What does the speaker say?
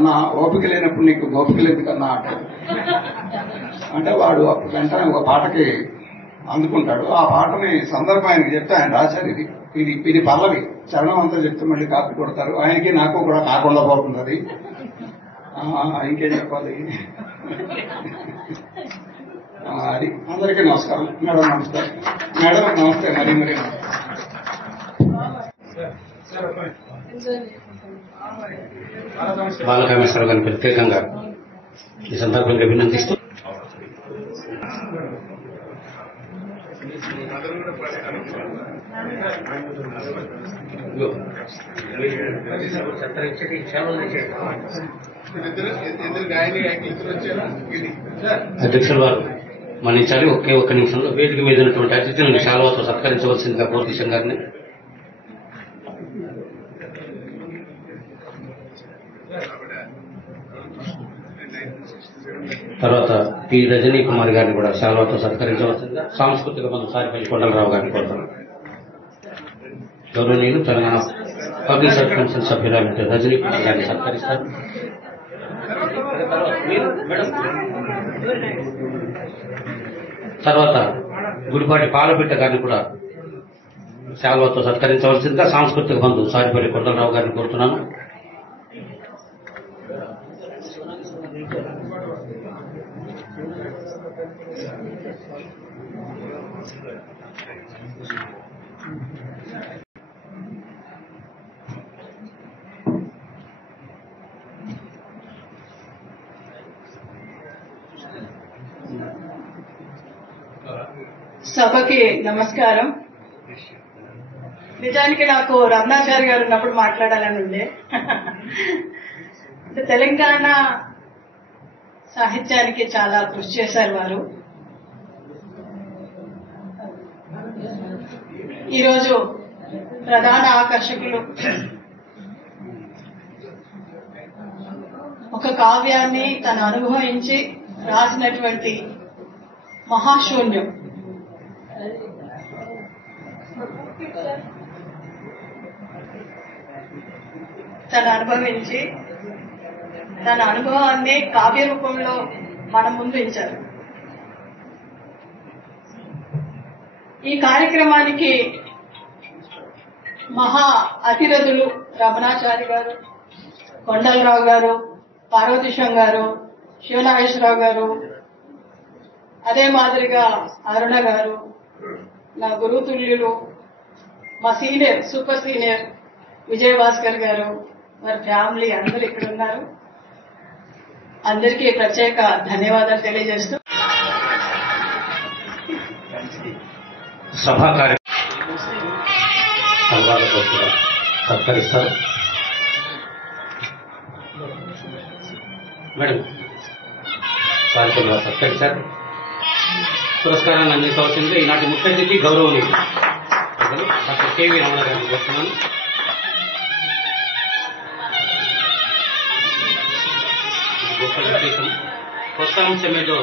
అన్న ఓపిక లేనప్పుడు నీకు గోపికలు ఎందుకన్నా అంటాడు. అంటే వాడు అప్పుడు వెంటనే ఒక పాటకి అందుకుంటాడు. ఆ పాటని సందర్భం ఆయనకి చెప్తే ఆయన రాశారు. ఇది పల్లవి, చరణం అంతా చెప్తే మళ్ళీ కాపీ కొడతారు. ఆయనకి నాకు కూడా కాకుండా పోతుంది అది. ఇంకేం చెప్పాలి. అది అందరికీ నమస్కారం. మేడం నమస్కారం. మేడం నమస్తే. మరీ బాలకామేశ్వర గారిని ప్రత్యేకంగా ఈ సందర్భంగా అభినందిస్తూ అధ్యక్షుల వారు మన్నించాలి. ఒకే ఒక్క నిమిషంలో వేదిక మీద ఉన్నటువంటి అతిథులను శాలువాతో సత్కరించవలసిందిగా కోరుతీశం గారిని. తర్వాత పి రజనీ కుమార్ గారిని కూడా శాలువాతో సత్కరించవలసిందిగా సాంస్కృతిక బంధు సారిపల్లి కొండలరావు గారిని కోరుతారు. గౌరవనీయులు తెలంగాణ పబ్లిక్ సర్వీస్ సభ్యురాలు రజనీ కుమార్ గారిని సత్కరిస్తారు. తర్వాత గుడిపాటి పాలపిట్ట గారిని కూడా శాలువాతో సత్కరించవలసిందిగా సాంస్కృతిక బంధు సారిపల్లి కొండలరావు గారిని కోరుతున్నాను. సభకి నమస్కారం. నిజానికి నాకు రమణాచారి గారు ఉన్నప్పుడు మాట్లాడాలని ఉండే. తెలంగాణ సాహిత్యానికి చాలా కృషి చేశారు వారు. ఈరోజు ప్రధాన ఆకర్షకులు ఒక కావ్యాన్ని తను అనుభవించి రాసినటువంటి మహాశూన్యం. తన అనుభవించి తన అనుభవాన్ని కావ్య రూపంలో మన ముందు ఉంచారు. ఈ కార్యక్రమానికి మహా అతిరథులు రమణాచారి గారు, కొండలరావు గారు, పార్వతీశం గారు, శివనాగేశ్వరరావు గారు, అదే మాదిరిగా అరుణ గారు, నా గురుతుల్యులు, మా సీనియర్ సూపర్ సీనియర్ విజయభాస్కర్ గారు, వారి ఫ్యామిలీ అందరూ ఇక్కడ ఉన్నారు. అందరికీ ప్రత్యేక ధన్యవాదాలు తెలియజేస్తూ సభా కార్యక్రమం సత్కరిస్తారు. మేడం సారిపల్లి సత్కరించారు. పురస్కారాన్ని అందించవలసింది ఈనాటి ముఖ్య అతిథి గౌరవనీయులు డాక్టర్ కేవీ రమణ గారిని కోరుతున్నాను. గొప్ప విశేషం కొత్త అంశం ఏదో